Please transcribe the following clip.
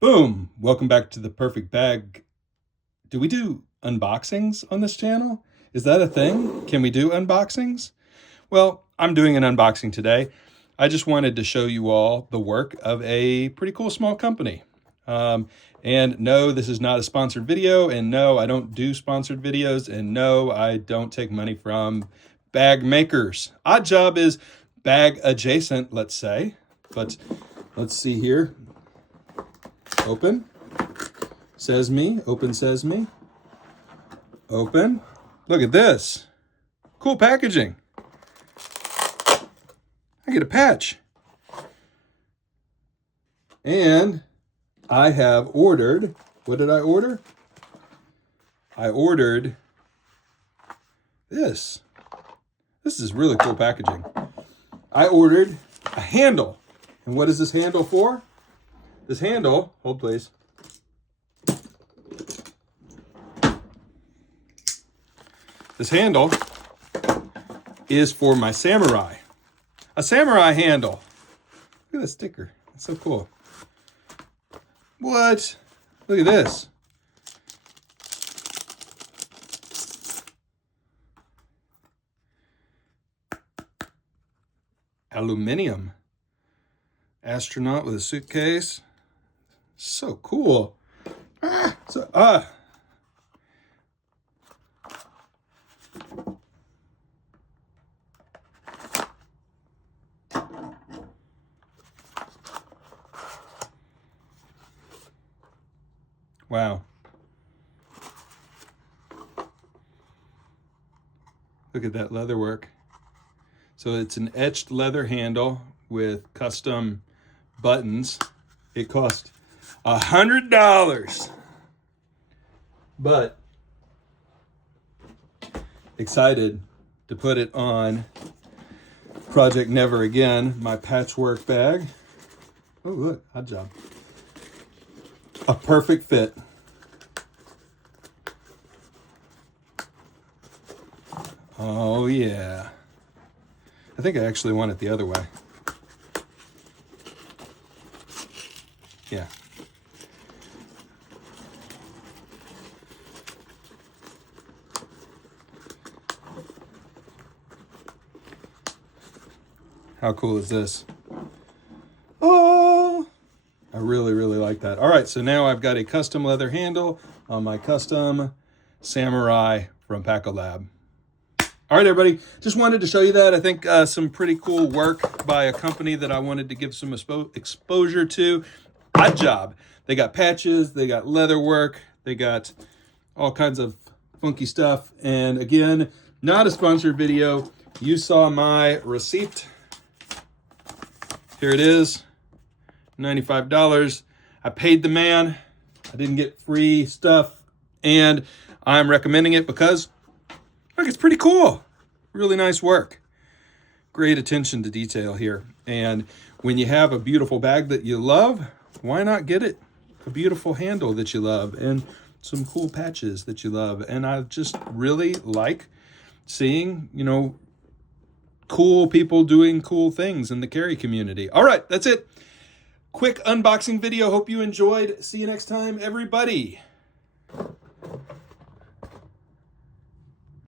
Boom! Welcome back to The Perfect Bag. Do we do unboxings on this channel? Is that a thing? Can we do unboxings? Well, I'm doing an unboxing today. I just wanted to show you all the work of a pretty cool small company. And no, this is not a sponsored video, and no, I don't do sponsored videos, and no, I don't take money from bag makers. Oddjob is bag adjacent, let's say, but let's see here. Open, sesame, open sesame, open. Look at this, cool packaging. I get a patch. And I have ordered, what did I order? I ordered this. This is really cool packaging. I ordered a handle. And what is this handle for? This handle, hold please. This handle is for my samurai. A samurai handle. Look at the sticker. It's so cool. What? Look at this. Aluminum. Astronaut with a suitcase. So cool. Wow. Look at that leather work. So it's an etched leather handle with custom buttons. It cost $100. But excited to put it on Project Never Again, my patchwork bag. Oh, look, Oddjob. A perfect fit. Oh, yeah. I think I actually want it the other way. Yeah. How cool is this? Oh, I really, really like that. All right, so now I've got a custom leather handle on my custom samurai from Pacolab. All right, everybody, just wanted to show you that. I think some pretty cool work by a company that I wanted to give some exposure to. Oddjob. They got patches, they got leather work, they got all kinds of funky stuff. And again, not a sponsored video. You saw my receipt. Here it is, $95. I paid the man. I didn't get free stuff. And I'm recommending it because, look, it's pretty cool. Really nice work. Great attention to detail here. And when you have a beautiful bag that you love, why not get it? A beautiful handle that you love and some cool patches that you love. And I just really like seeing, cool people doing cool things in the carry community. All right, that's it. Quick unboxing video. Hope you enjoyed. See you next time, everybody.